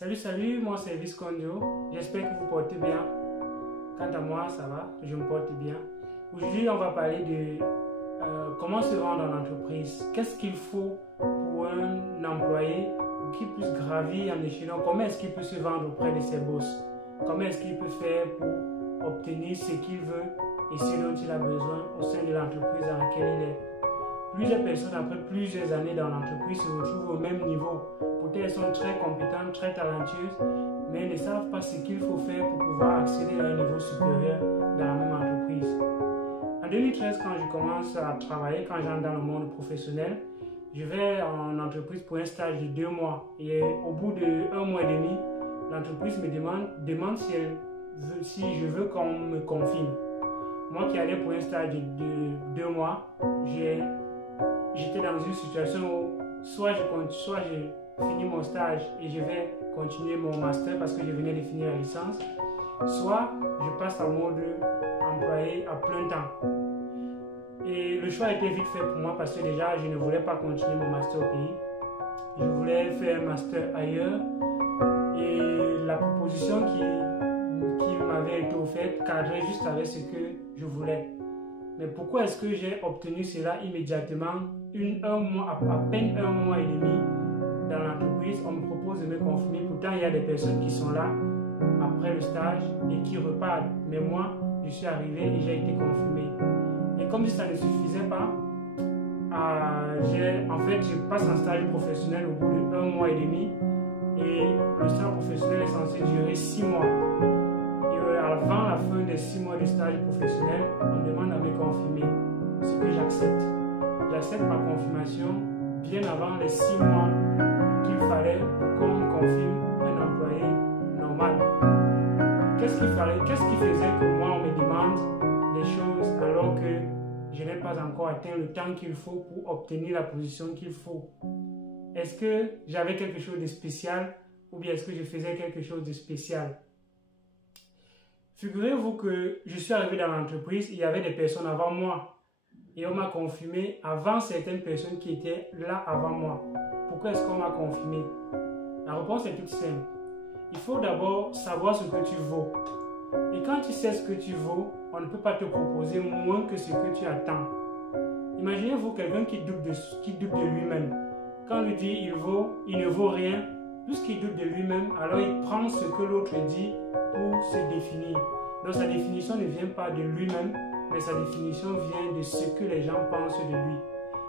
Salut, moi c'est Viscondio, j'espère que vous portez bien. Quant à moi, ça va, je me porte bien. Aujourd'hui, on va parler de comment se vendre en entreprise. Qu'est-ce qu'il faut pour un employé qui puisse gravir en échelon? Comment est-ce qu'il peut se vendre auprès de ses boss? Comment est-ce qu'il peut faire pour obtenir ce qu'il veut et ce dont il a besoin au sein de l'entreprise dans laquelle il est? Plusieurs personnes, après plusieurs années dans l'entreprise, se retrouvent au même niveau. Peut-être elles sont très compétentes, très talentueuses, mais elles ne savent pas ce qu'il faut faire pour pouvoir accéder à un niveau supérieur dans la même entreprise. En 2013, quand je commence à travailler, quand j'entre dans le monde professionnel, je vais en entreprise pour un stage de 2 mois. Et au bout de 1 mois et demi, l'entreprise me demande si je veux qu'on me confirme. Moi qui allais pour un stage de 2 mois, j'étais dans une situation où soit j'ai fini mon stage et je vais continuer mon master parce que je venais de finir la licence, soit je passe en mode employé à plein temps. Et le choix était vite fait pour moi parce que déjà je ne voulais pas continuer mon master au pays. Je voulais faire un master ailleurs et la proposition qui m'avait été offerte cadrait juste avec ce que je voulais. Mais pourquoi est-ce que j'ai obtenu cela immédiatement, à peine 1 mois et demi dans l'entreprise? On me propose de me confirmer. Pourtant, il y a des personnes qui sont là après le stage et qui repartent. Mais moi, je suis arrivé et j'ai été confirmé. Et comme si ça ne suffisait pas, je passe en stage professionnel au bout de 1 mois et demi. Et le stage professionnel est censé durer 6 mois. Avant la fin des 6 mois de stage professionnel, on demande à me confirmer, ce que j'accepte. J'accepte ma confirmation bien avant les 6 mois qu'il fallait pour qu'on me confirme un employé normal. Qu'est-ce qui faisait que moi on me demande des choses alors que je n'ai pas encore atteint le temps qu'il faut pour obtenir la position qu'il faut? Est-ce que j'avais quelque chose de spécial ou bien est-ce que je faisais quelque chose de spécial? Figurez-vous que je suis arrivé dans l'entreprise, il y avait des personnes avant moi. Et on m'a confirmé avant certaines personnes qui étaient là avant moi. Pourquoi est-ce qu'on m'a confirmé? La réponse est toute simple. Il faut d'abord savoir ce que tu vaux. Et quand tu sais ce que tu vaux, on ne peut pas te proposer moins que ce que tu attends. Imaginez-vous quelqu'un qui doute de lui-même. Quand on lui dit il ne vaut rien, puisqu'il doute de lui-même, alors il prend ce que l'autre dit pour se définir. Donc sa définition ne vient pas de lui-même, mais sa définition vient de ce que les gens pensent de lui.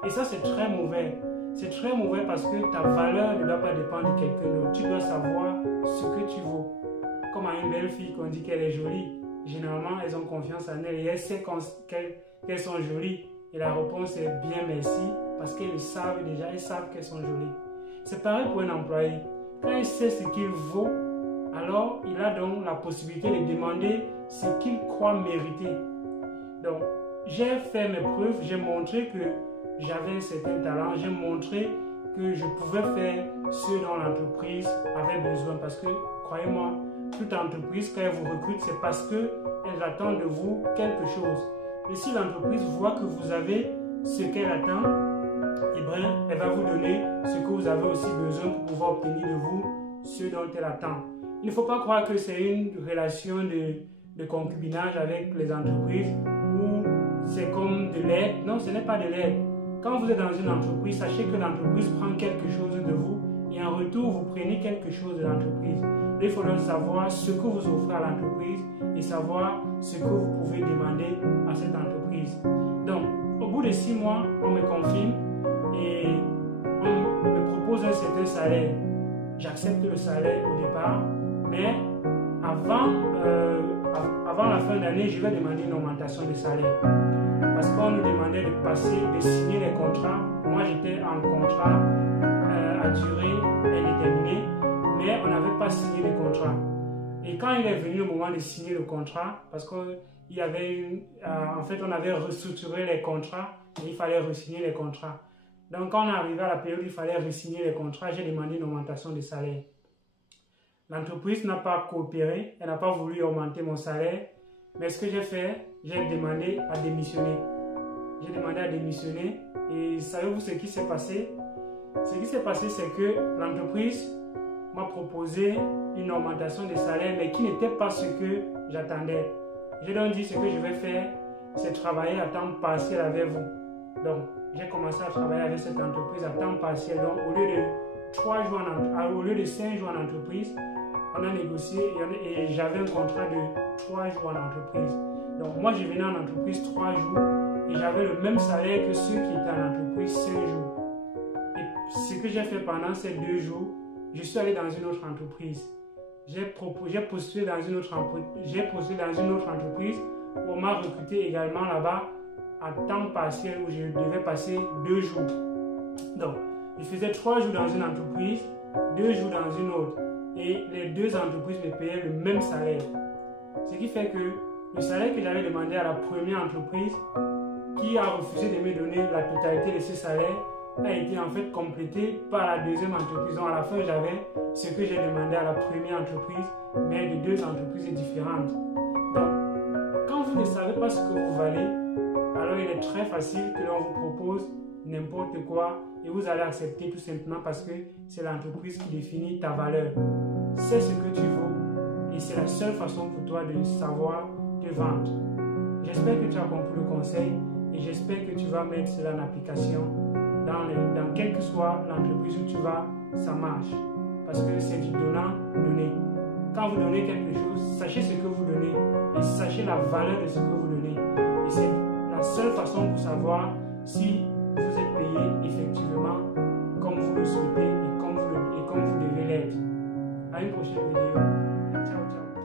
Et ça, c'est très mauvais. C'est très mauvais parce que ta valeur ne doit pas dépendre de quelqu'un d'autre. Tu dois savoir ce que tu vaux. Comme à une belle fille qu'on dit qu'elle est jolie, généralement, elles ont confiance en elle et elles savent qu'elles sont jolies. Et la réponse est bien merci, parce qu'elles savent déjà, elles savent qu'elles sont jolies. C'est pareil pour un employé. Quand il sait ce qu'il vaut, alors il a donc la possibilité de demander ce qu'il croit mériter. Donc, j'ai fait mes preuves, j'ai montré que j'avais un certain talent, j'ai montré que je pouvais faire ce dont l'entreprise avait besoin. Parce que, croyez-moi, toute entreprise, quand elle vous recrute, c'est parce qu'elle attend de vous quelque chose. Et si l'entreprise voit que vous avez ce qu'elle attend, eh bien, elle va vous donner ce que vous avez aussi besoin pour pouvoir obtenir de vous ce dont elle attend. Il ne faut pas croire que c'est une relation de concubinage avec les entreprises où c'est comme de l'aide. Non, ce n'est pas de l'aide. Quand vous êtes dans une entreprise, sachez que l'entreprise prend quelque chose de vous et en retour, vous prenez quelque chose de l'entreprise. Il faut donc savoir ce que vous offrez à l'entreprise et savoir ce que vous pouvez demander à cette entreprise. Donc, au bout de 6 mois, on me confirme et on me propose un certain salaire. J'accepte le salaire au départ, mais avant la fin d'année, je vais demander une augmentation de salaire. Parce qu'on nous demandait de signer les contrats. Moi, j'étais en contrat à durée indéterminée, mais on n'avait pas signé les contrats. Et quand il est venu le moment de signer le contrat, parce qu'il y avait en fait, on avait restructuré les contrats et il fallait re-signer les contrats. Donc, quand on est arrivé à la période où il fallait re-signer les contrats, j'ai demandé une augmentation de salaire. L'entreprise n'a pas coopéré, elle n'a pas voulu augmenter mon salaire. Mais ce que j'ai fait, j'ai demandé à démissionner. J'ai demandé à démissionner et savez-vous ce qui s'est passé? Ce qui s'est passé, c'est que l'entreprise m'a proposé une augmentation de salaire, mais qui n'était pas ce que j'attendais. Je leur ai dit ce que je vais faire, c'est travailler à temps partiel avec vous. Donc, j'ai commencé à travailler avec cette entreprise à temps partiel. Donc, au lieu de 5 jours en entreprise, on a négocié et j'avais un contrat de 3 jours en entreprise. Donc, moi, je venais en entreprise 3 jours et j'avais le même salaire que ceux qui étaient en entreprise 5 jours. Et ce que j'ai fait pendant ces 2 jours, je suis allé dans une autre entreprise. J'ai postulé dans une autre entreprise où on m'a recruté également là-bas à temps partiel où je devais passer 2 jours. Donc, je faisais 3 jours dans une entreprise, 2 jours dans une autre. Et les 2 entreprises me payaient le même salaire. Ce qui fait que le salaire que j'avais demandé à la première entreprise, qui a refusé de me donner la totalité de ce salaire, a été en fait complété par la deuxième entreprise. Donc à la fin, j'avais ce que j'ai demandé à la première entreprise, mais de 2 entreprises différentes. Donc, quand vous ne savez pas ce que vous valez, alors il est très facile que l'on vous propose n'importe quoi et vous allez accepter tout simplement parce que c'est l'entreprise qui définit ta valeur. C'est ce que tu vaux et c'est la seule façon pour toi de savoir te vendre. J'espère que tu as compris le conseil et j'espère que tu vas mettre cela en application dans quelle que soit l'entreprise où tu vas, ça marche. Parce que c'est du donnant-donner. Quand vous donnez quelque chose, sachez ce que vous donnez et sachez la valeur de ce que vous donnez. Et c'est la seule façon pour savoir si vous êtes payé effectivement comme vous le souhaitez et comme vous devez l'être. À une prochaine vidéo. Ciao, ciao.